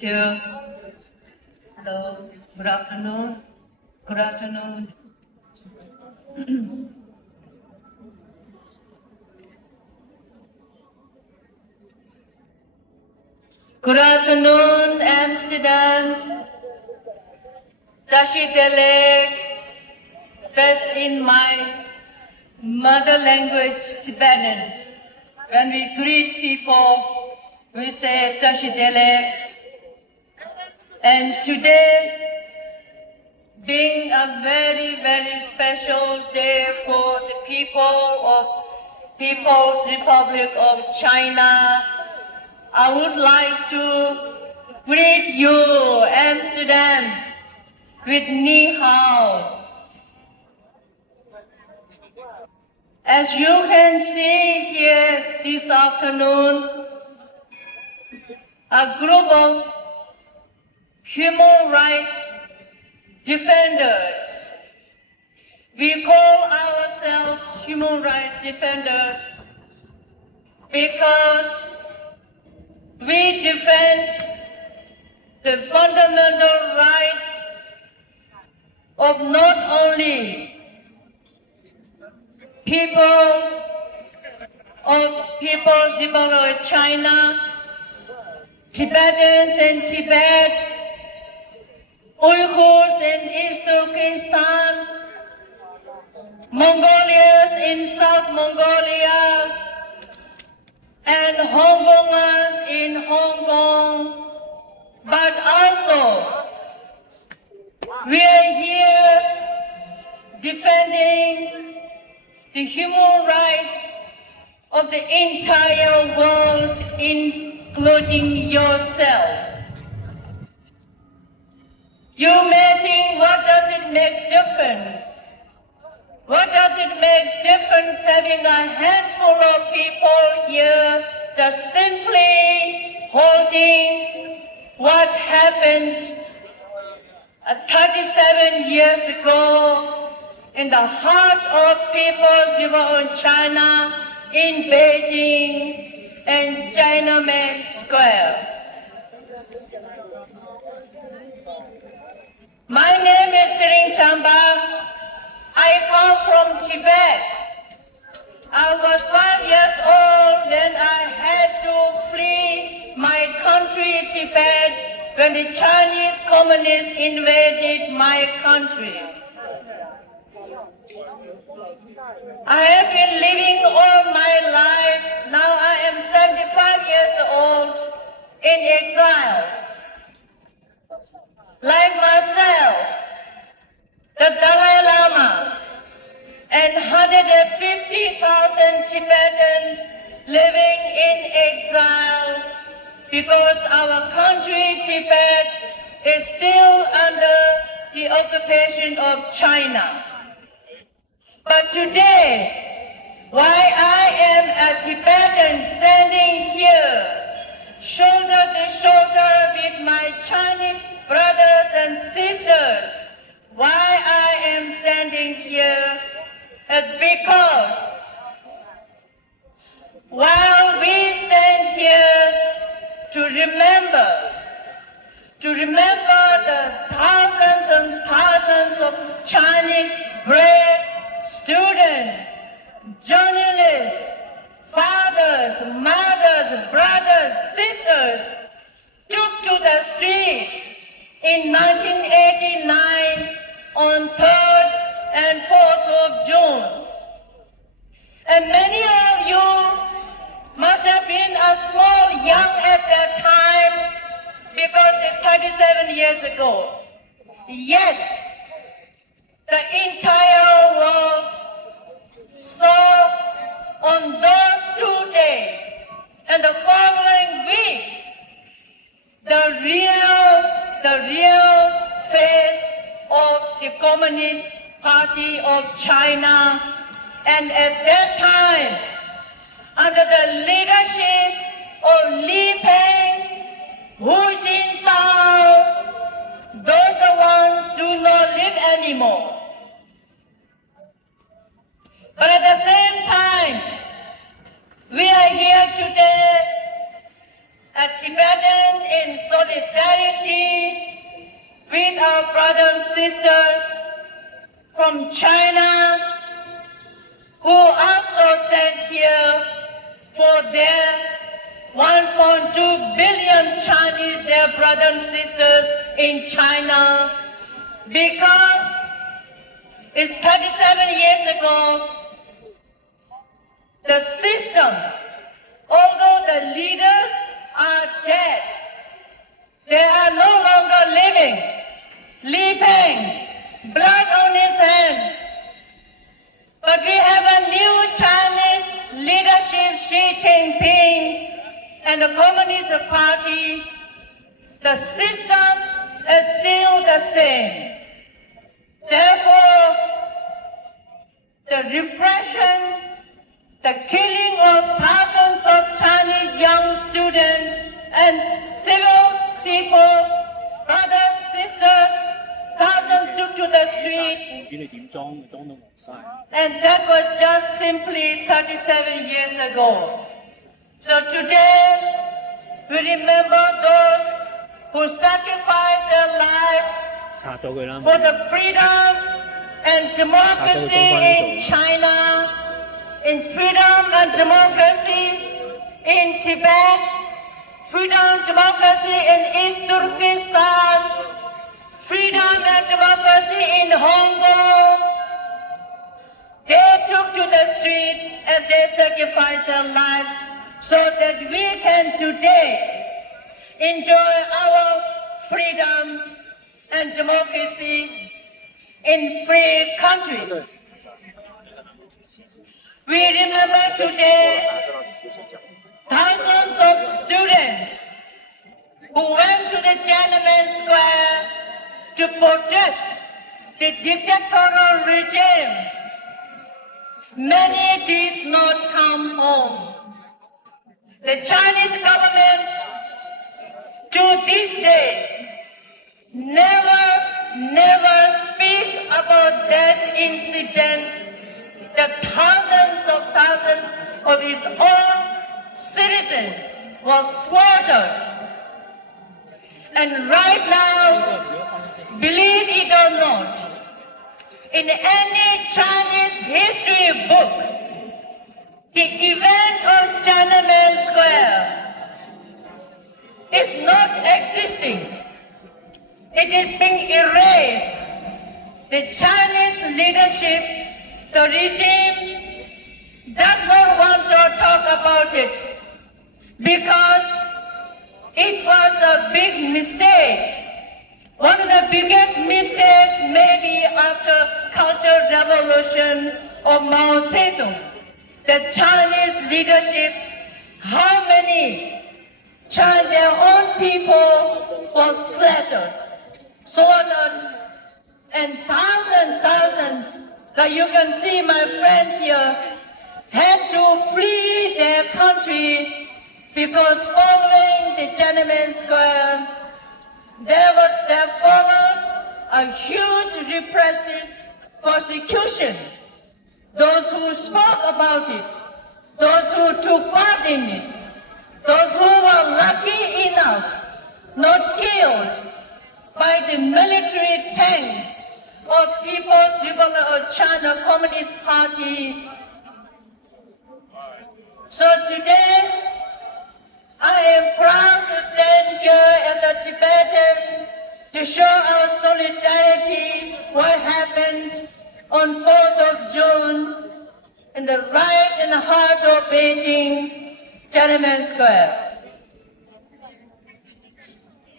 Thank you. Hello. Good afternoon. Good afternoon. Good afternoon, Amsterdam. Tashidelek. That's in my mother language, Tibetan. When we greet people, we say Tashidelek. And today, being a very, very special day for the people of People's Republic of China, I would like to greet you, Amsterdam, with Ni Hao. As you can see here this afternoon, a group of human rights defenders. We call ourselves human rights defenders because we defend the fundamental rights of not only people of People's Republic of China, Tibetans in Tibet, Uyghurs in East Turkestan, Mongolians in South Mongolia, and Hong Kongers in Hong Kong. But also, we are here defending the human rights of the entire world, including yourself. You may think, what does it make difference? What does it make difference having a handful of people here just simply holding what happened 37 years ago in the heart of People's Republic of China in Beijing and Tiananmen Square? My name is Tsering Jampa. I come from Tibet. I was 5 years old when I had to flee my country, Tibet, when the Chinese communists invaded my country. I have been living all my life. Now I am 75 years old in exile. Like myself, the Dalai Lama, and 150,000 Tibetans living in exile because our country, Tibet, is still under the occupation of China. But today, while I am a Tibetan standing here, shoulder to shoulder with my Chinese brothers and sisters, why I am standing here is because while we stand here to remember the thousands and thousands of Chinese brave students, journalists, fathers, mothers, brothers, sisters took to the street in 1989 on 3rd and 4th of June. And many of you must have been a small young at that time because it's 37 years ago. Yet, the entire world saw on those 2 days and the following weeks the real face of the Communist Party of China. And at that time, under the leadership of Li Peng, Hu Jintao, those the ones do not live anymore. But at the same time, we are here today, a Tibetan in solidarity our brothers and sisters from China who also sent here for their 1.2 billion Chinese, their brothers and sisters in China, because it's 37 years ago, the system, although the leaders are dead, they are no longer living, leaping, blood on his hands. But we have a new Chinese leadership, Xi Jinping, and the Communist Party. The system is still the same. Therefore, the repression, the killing of thousands of Chinese young students and civil people, brothers, sisters, thousands took to the street. And that was just simply 37 years ago. So today, we remember those who sacrificed their lives for the freedom and democracy in China, in freedom and democracy in Tibet, freedom and democracy in East Turkestan, freedom and democracy in Hong Kong. They took to the street and they sacrificed their lives so that we can today enjoy our freedom and democracy in free countries. We remember today thousands of students who went to the Tiananmen Square to protest the dictatorial regime. Many did not come home. The Chinese government to this day never speak about that incident. The thousands of its own citizens were slaughtered. And right now, believe it or not, in any Chinese history book, the event of Tiananmen Square is not existing. It is being erased. The Chinese leadership, the regime, does not want to talk about it because it was a big mistake. One of the biggest mistakes maybe after Cultural Revolution of Mao Zedong. The Chinese leadership, how many their own people were slaughtered, and thousands, like you can see my friends here, had to flee their country because following the Tiananmen Square, there followed a huge repressive persecution. Those who spoke about it, those who took part in it, those who were lucky enough not killed by the military tanks of People's Republic of China Communist Party. So today, I am proud to stand here as a Tibetan to show our solidarity what happened on 4th of June in the heart of Beijing, Tiananmen Square.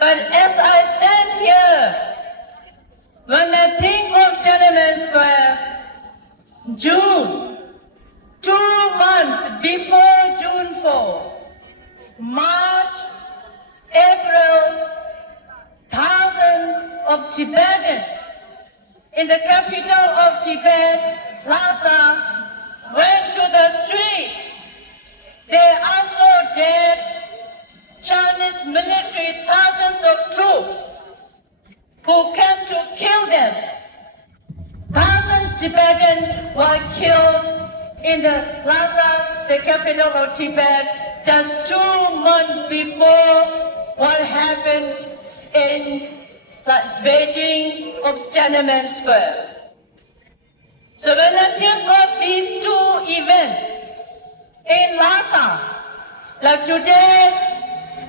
But as I stand here, when I think of Tiananmen Square, June, 2 months before June 4, March, April, thousands of Tibetans in the capital of Tibet, Lhasa, went to the street. They also dead Chinese military, thousands of troops who came to kill them. Thousands of Tibetans were killed in the Lhasa, the capital of Tibet, just 2 months before what happened in like Beijing or Tiananmen Square. So when I think of these two events in Lhasa, like today,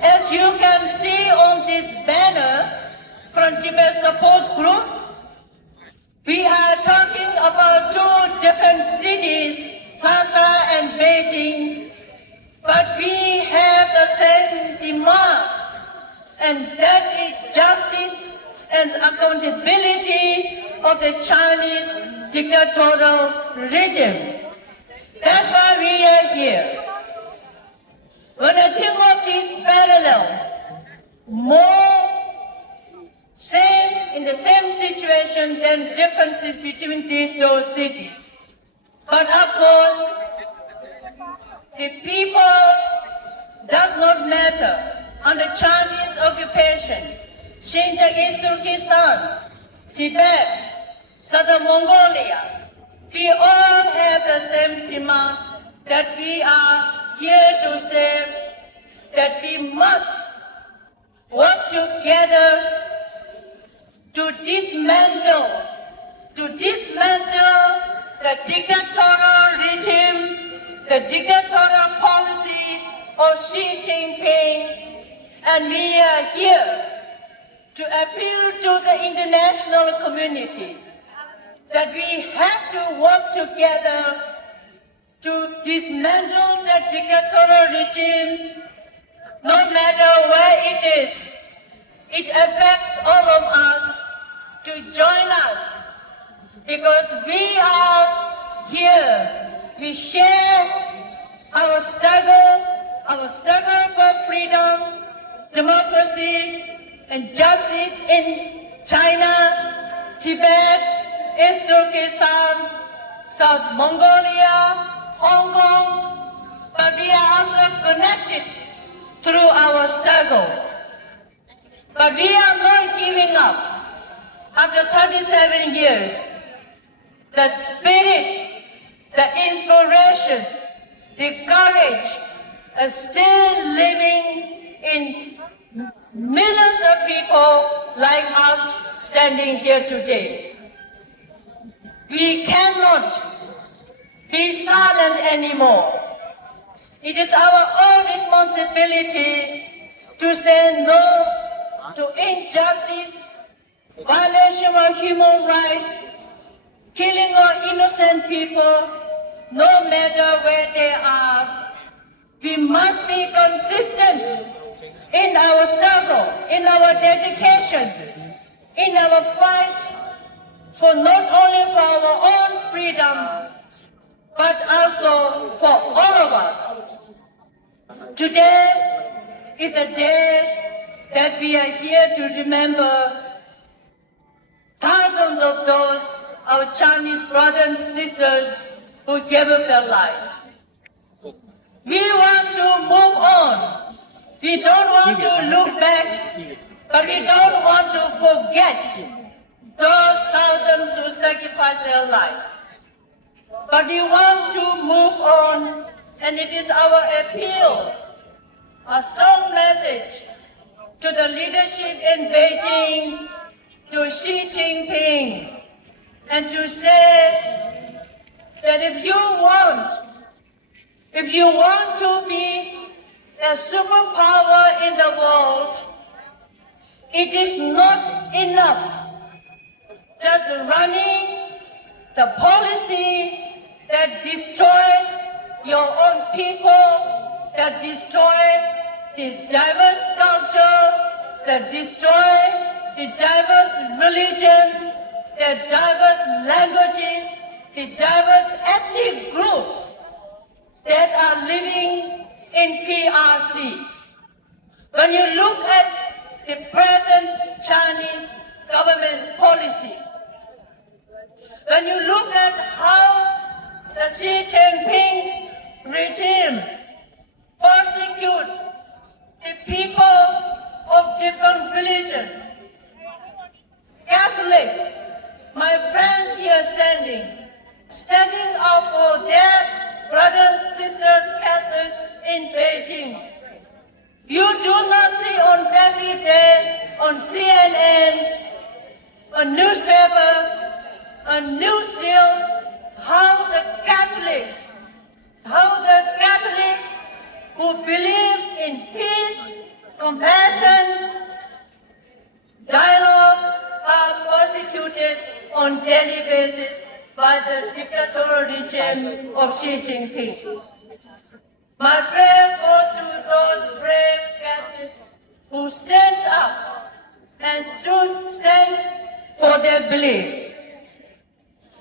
as you can see on this banner from Tibet Support Group, we are talking about two different cities, Lhasa and Beijing, but we have the same demands, and that is justice and accountability of the Chinese dictatorial regime. That's why we are here. When I think of these parallels, more same in the same situation than differences between these two cities. But of course, the people does not matter. Under Chinese occupation, Xinjiang, East Turkestan, Tibet, Southern Mongolia, we all have the same demand that we are here to say that we must work together to dismantle the dictatorial regime, the dictatorial policy of Xi Jinping, and we are here to appeal to the international community that we have to work together to dismantle the dictatorial regimes, no matter where it is. It affects all of us to join us because we are here. We share our struggle for freedom, democracy, and justice in China, Tibet, East Turkestan, South Mongolia, Hong Kong, but we are also connected through our struggle. But we are not giving up. After 37 years, the spirit, the inspiration, the courage are still living in millions of people like us standing here today. We cannot be silent anymore. It is our own responsibility to say no to injustice, violation of human rights, killing of innocent people, no matter where they are. We must be consistent in our struggle, in our dedication, in our fight for not only for our own freedom, but also for all of us. Today is a day that we are here to remember thousands of those, our Chinese brothers and sisters who gave up their lives. We want to move on. We don't want to look back, but we don't want to forget those thousands who sacrificed their lives. But we want to move on, and it is our appeal, a strong message to the leadership in Beijing, to Xi Jinping, and to say that if you want to be a superpower in the world, it is not enough just running the policy that destroys your own people, that destroys the diverse culture, that destroys the diverse religion, the diverse languages, the diverse ethnic groups that are living in PRC. When you look at the present Chinese government's policy, when you look at how the Xi Jinping regime persecutes the people of different religions, Catholics, my friends here standing up for their brothers and sisters Catholics in Beijing. You do not see on every day on CNN a newspaper, a news deals, how the Catholics who believes in peace, compassion, dialogue are persecuted on daily basis by the dictatorial regime of Xi Jinping. My prayer goes to those brave Catholics who stand up and stand for their beliefs.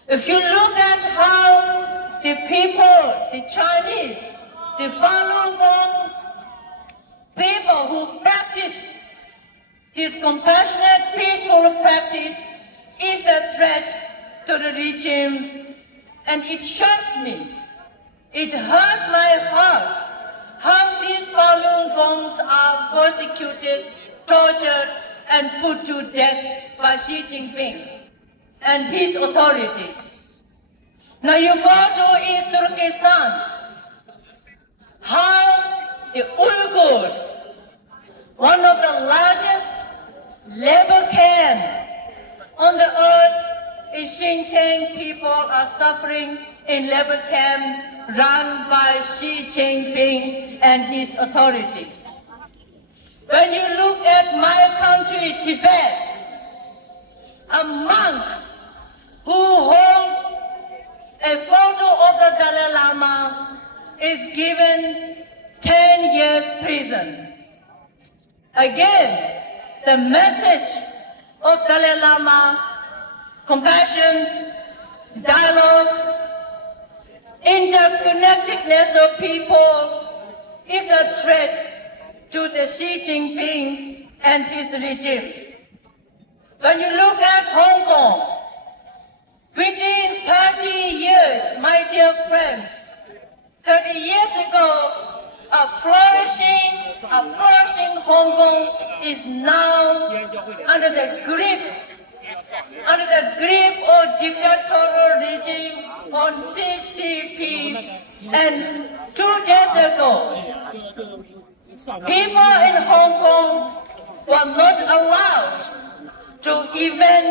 If you look at how the people, the Chinese, the Falun Gong people who practice this compassionate, peaceful practice is a threat to the regime, and it shocks me. It hurts my heart how these Falun Gongs are persecuted, tortured, and put to death by Xi Jinping and his authorities. Now you go to East Turkestan, how the Uyghurs, one of the largest labor camps on the earth, is Xinjiang people are suffering in labor camp run by Xi Jinping and his authorities. When you look at my country, Tibet, a monk who holds a photo of the Dalai Lama is given 10 years prison. Again, the message of Dalai Lama, compassion, dialogue, interconnectedness of people is a threat to the Xi Jinping and his regime. When you look at Hong Kong, within 30 years, my dear friends, 30 years ago, a flourishing Hong Kong is now under the grip of dictatorial regime on CCP. And 2 days ago, people in Hong Kong were not allowed to even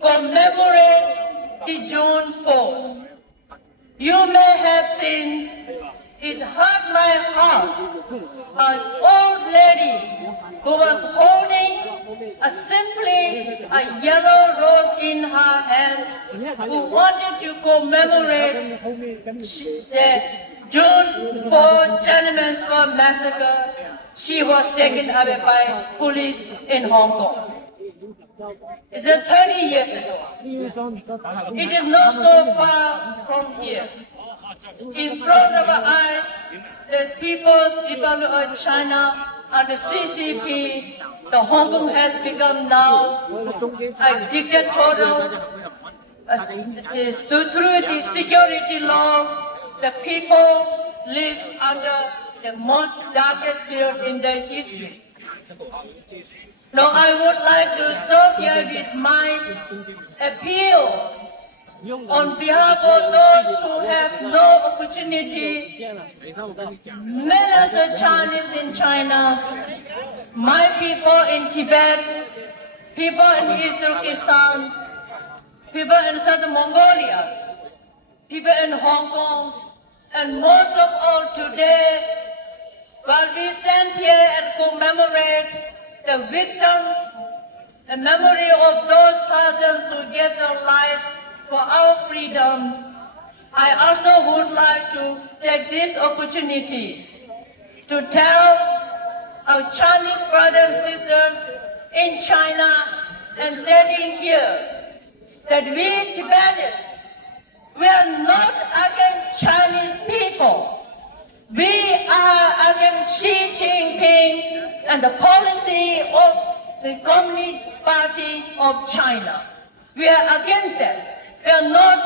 commemorate the June 4th. You may have seen, it hurt my heart, an old lady who was holding simply a yellow rose in her hand, who wanted to commemorate the June 4 Tiananmen Square massacre. She was taken away by police in Hong Kong. It's 30 years ago. It is not so far from here. In front of our eyes, the People's Republic of China and the CCP, the Hong Kong has become now a dictatorial. Through the security law, the people live under the most darkest period in their history. Now I would like to stop here with my appeal on behalf of those who have no opportunity, millions of Chinese in China, my people in Tibet, people in East Turkestan, people in Southern Mongolia, people in Hong Kong, and most of all today, while we stand here and commemorate the victims, the memory of those thousands who gave their lives for our freedom, I also would like to take this opportunity to tell our Chinese brothers and sisters in China and standing here that we Tibetans, we are not against Chinese people. We are against Xi Jinping and the policy of the Communist Party of China. We are against that. We are not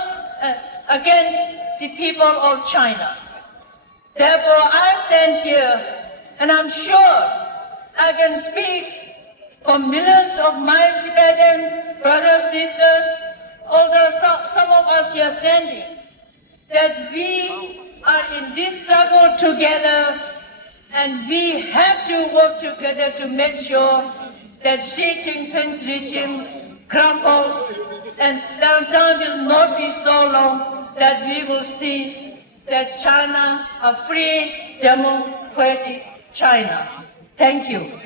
against the people of China. Therefore, I stand here and I'm sure I can speak for millions of my Tibetan brothers and sisters, although some of us here standing, that we are in this struggle together and we have to work together to make sure that Xi Jinping's regime crumbles, and the time will not be so long that we will see that China, a free, democratic China. Thank you.